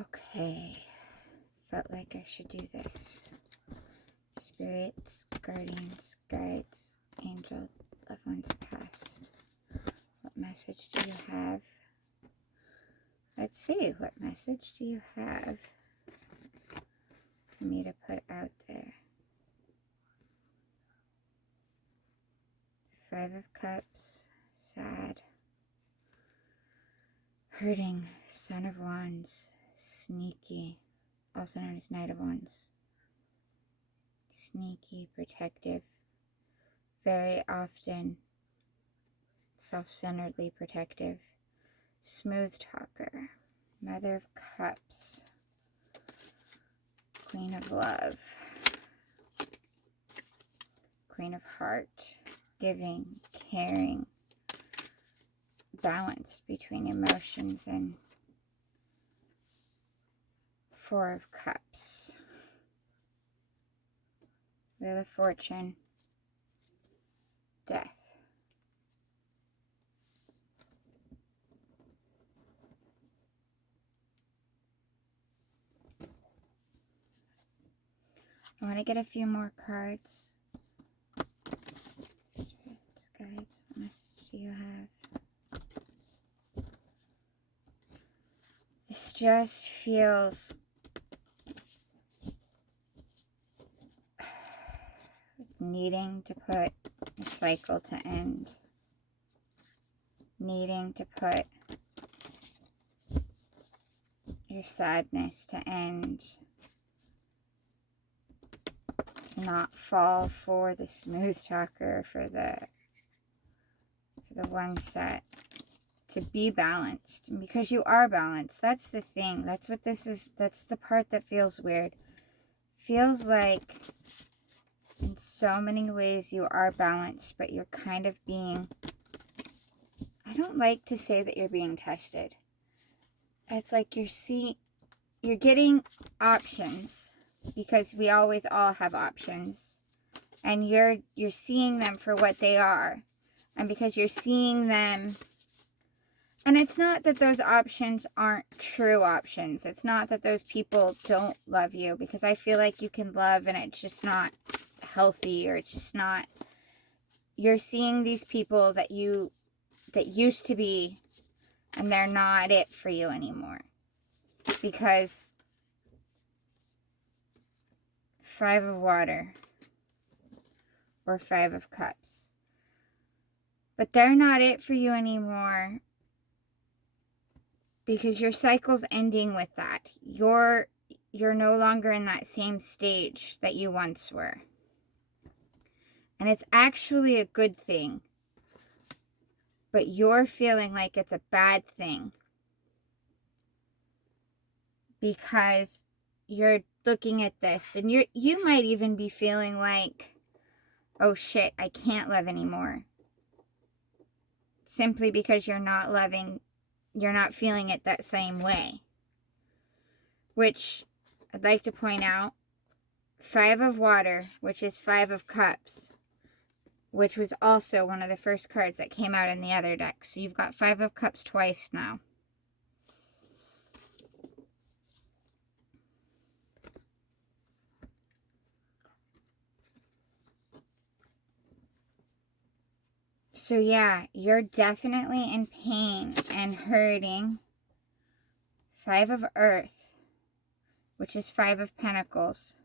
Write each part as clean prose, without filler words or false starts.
Okay, felt like I should do this. Spirits, guardians, guides, angel, loved ones past. What message do you have? Let's see, what message do you have for me to put out there? Five of Cups, sad, hurting, Son of Wands, sneaky, also known as Knight of Wands. Sneaky, protective, very often self-centeredly protective. Smooth talker, Mother of Cups, Queen of Love, Queen of Heart, giving, caring, balance between emotions, and Four of Cups, Wheel of Fortune, Death. I want to get a few more cards. Spirits, guides, what message do you have? This just feels needing to put a cycle to end. Needing to put your sadness to end. To not fall for the smooth talker, for the one set. To be balanced, because you are balanced. That's the thing. That's what this is. That's the part that feels weird. Feels like in so many ways you are balanced, but you're kind of being, I don't like to say that you're being tested. It's like you're getting options, because we always all have options, and you're seeing them for what they are. And because you're seeing them, and it's not that those options aren't true options. It's not that those people don't love you, because I feel like you can love and it's just not healthy, or it's just not. You're seeing these people that used to be, and they're not it for you anymore. Because Five of Water or Five of Cups. But they're not it for you anymore, because your cycle's ending with that. You're no longer in that same stage that you once were. And it's actually a good thing. But you're feeling like it's a bad thing, because you're looking at this, and you might even be feeling like, oh shit, I can't love anymore. Simply because you're not loving, you're not feeling it that same way. Which I'd like to point out, Five of Water, which is Five of Cups, which was also one of the first cards that came out in the other deck. So you've got Five of Cups twice now. So yeah, you're definitely in pain and hurting. Five of Earth, which is Five of Pentacles.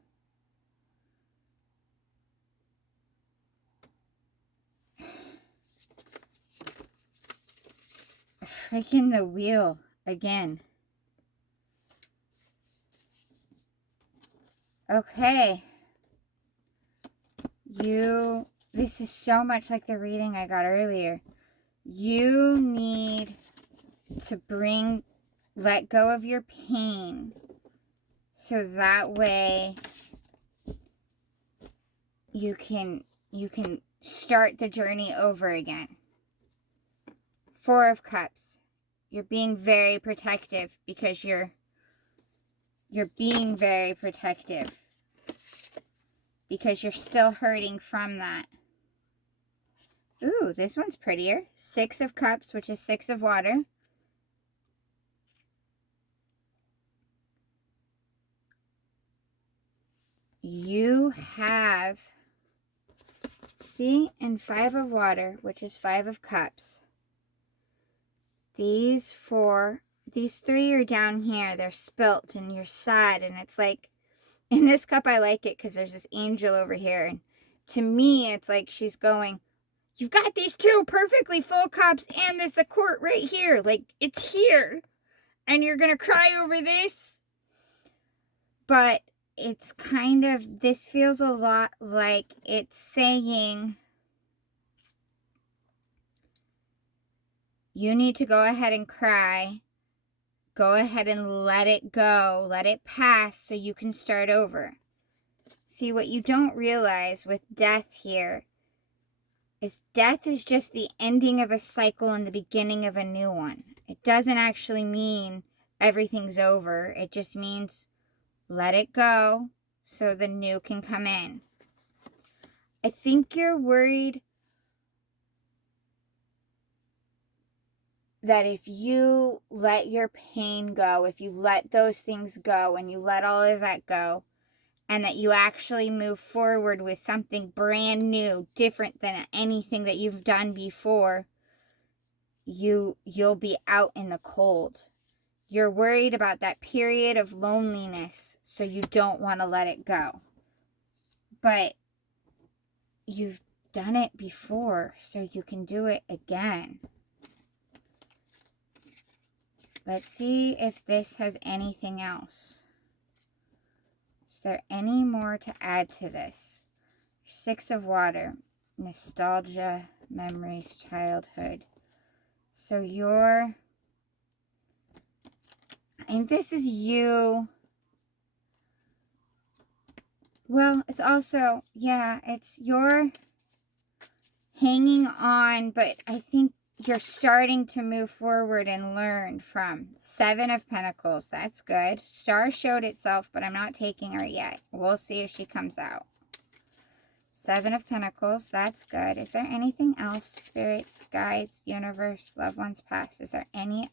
Freaking the Wheel again. Okay. This is so much like the reading I got earlier. You need to let go of your pain, so that way you can start the journey over again. Four of Cups. You're being very protective, because you're being very protective, because you're still hurting from that. Ooh, this one's prettier. Six of Cups, which is Six of Water. you have, see, and 5 of water, which is 5 of cups. These 3 are down here. They're spilt and you're sad. And it's like, in this cup, I like it because there's this angel over here. And to me, it's like she's going, you've got these 2 perfectly full cups and there's a quart right here. Like, it's here. And you're going to cry over this? But it's kind of, this feels a lot like it's saying, you need to go ahead and cry. Go ahead and let it go. Let it pass so you can start over. See, what you don't realize with death here is death is just the ending of a cycle and the beginning of a new one. It doesn't actually mean everything's over. It just means let it go so the new can come in. I think you're worried that if you let your pain go, if you let those things go and you let all of that go, and that you actually move forward with something brand new, different than anything that you've done before, you'll be out in the cold. You're worried about that period of loneliness, so you don't want to let it go. But you've done it before, so you can do it again. Let's see if this has anything else. Is there any more to add to this? 6 of water. Nostalgia, memories, childhood. So you're... and this is you. Well, it's also... yeah, it's you're hanging on, but I think you're starting to move forward and learn from 7 of Pentacles. That's good. Star showed itself, but I'm not taking her yet. We'll see if she comes out. 7 of Pentacles. That's good. Is there anything else? Spirits, guides, universe, loved ones past. Is there any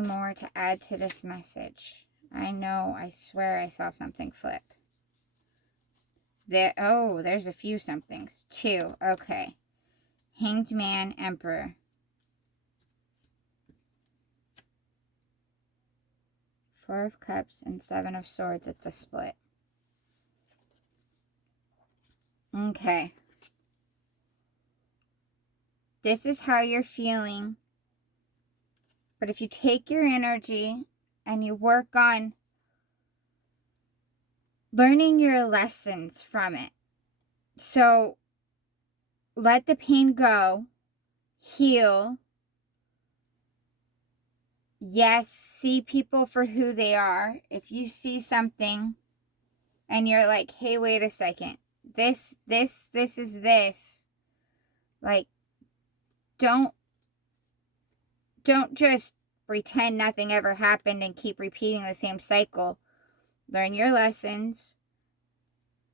more to add to this message? I know. I swear I saw something flip. There. Oh, there's a few somethings. 2. Okay. Hanged Man, Emperor. 4 of Cups and 7 of Swords at the split. Okay. This is how you're feeling. But if you take your energy and you work on learning your lessons from it. So let the pain go, heal. Yes, see people for who they are. If you see something and you're like, hey, wait a second. This is this. Like, don't just pretend nothing ever happened and keep repeating the same cycle. Learn your lessons.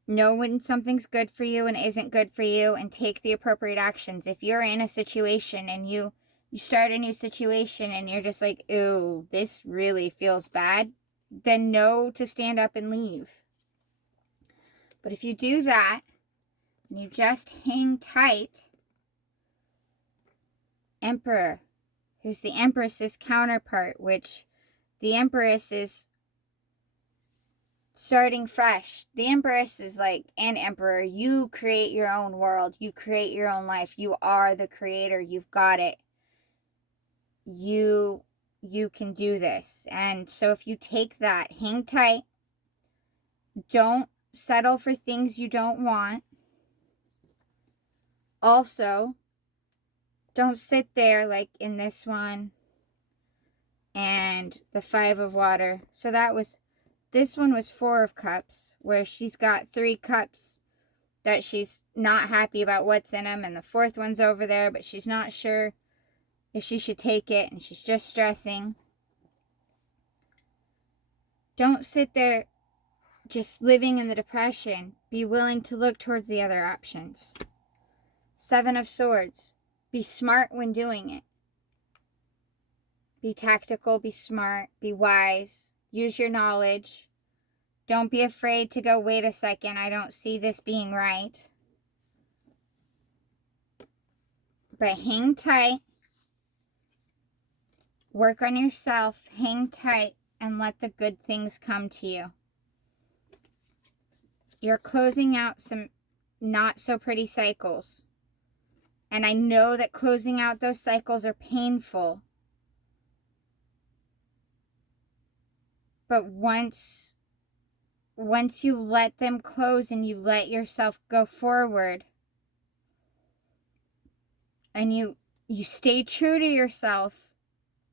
Know when something's good for you and isn't good for you, and take the appropriate actions. If you're in a situation and you start a new situation and you're just like, ooh, this really feels bad, then know to stand up and leave. But if you do that and you just hang tight, Emperor, who's the Empress's counterpart, which the Empress is starting fresh. The Empress is like an emperor. You create your own world. You create your own life. You are the creator. You've got it. You can do this. And so if you take that, hang tight. Don't settle for things you don't want. Also, don't sit there like in this one and the 5 of water. So this one was 4 of Cups, where she's got 3 cups that she's not happy about what's in them, and the 4th one's over there, but she's not sure if she should take it, and she's just stressing. Don't sit there just living in the depression. Be willing to look towards the other options. 7 of Swords. Be smart when doing it. Be tactical, be smart, be wise. Use your knowledge. Don't be afraid to go, wait a second, I don't see this being right. But hang tight. Work on yourself. Hang tight and let the good things come to you. You're closing out some not so pretty cycles. And I know that closing out those cycles are painful. But once you let them close and you let yourself go forward, and you stay true to yourself,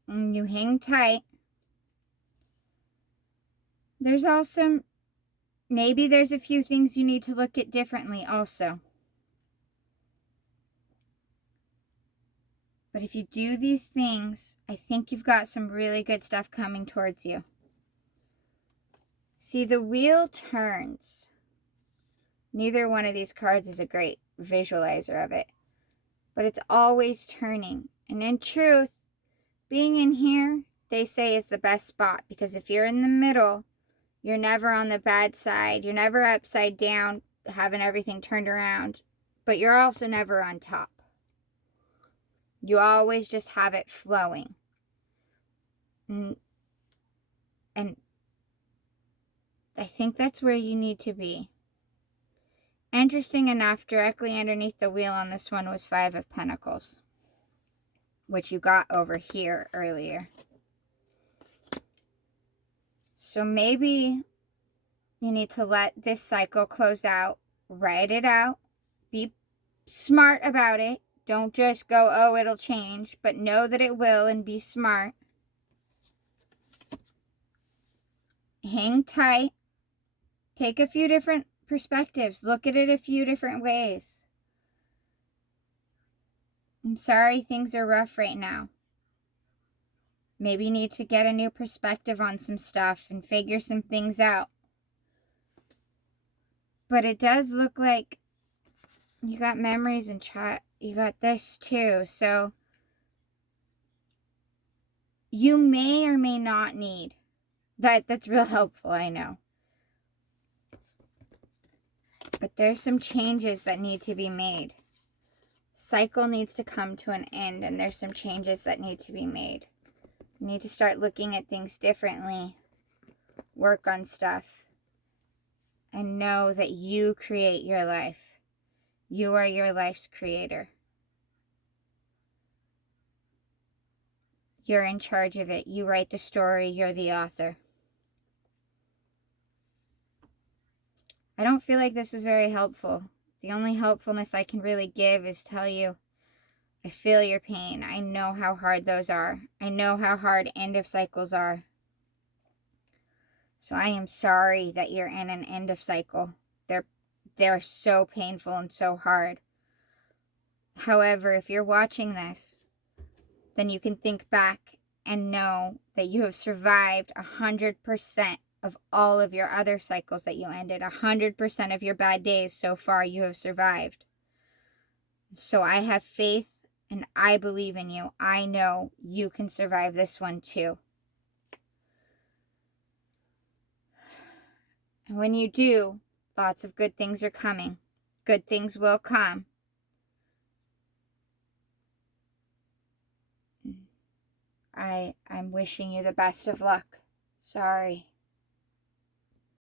and you hang tight, there's also, maybe there's a few things you need to look at differently also. But if you do these things, I think you've got some really good stuff coming towards you. See, the wheel turns. Neither one of these cards is a great visualizer of it. But it's always turning. And in truth, being in here, they say, is the best spot. Because if you're in the middle, you're never on the bad side. You're never upside down, having everything turned around. But you're also never on top. You always just have it flowing. And I think that's where you need to be. Interesting enough, directly underneath the wheel on this one was 5 of Pentacles, which you got over here earlier. So maybe you need to let this cycle close out, write it out, be smart about it. Don't just go, oh, it'll change, but know that it will and be smart. Hang tight. Take a few different perspectives. Look at it a few different ways. I'm sorry things are rough right now. Maybe you need to get a new perspective on some stuff and figure some things out. But it does look like you got memories and chat. You got this too. So you may or may not need that. That's real helpful, I know. But there's some changes that need to be made. Cycle needs to come to an end, and there's some changes that need to be made. You need to start looking at things differently. Work on stuff. And know that you create your life. You are your life's creator. You're in charge of it. You write the story. You're the author. I don't feel like this was very helpful. The only helpfulness I can really give is tell you, I feel your pain. I know how hard those are. I know how hard end of cycles are. So I am sorry that you're in an end of cycle. They're so painful and so hard. However, if you're watching this, then you can think back and know that you have survived 100% of all of your other cycles that you ended. 100% of your bad days so far you have survived. So I have faith and I believe in you. I know you can survive this one too. And when you do, lots of good things are coming. Good things will come. I'm wishing you the best of luck. Sorry.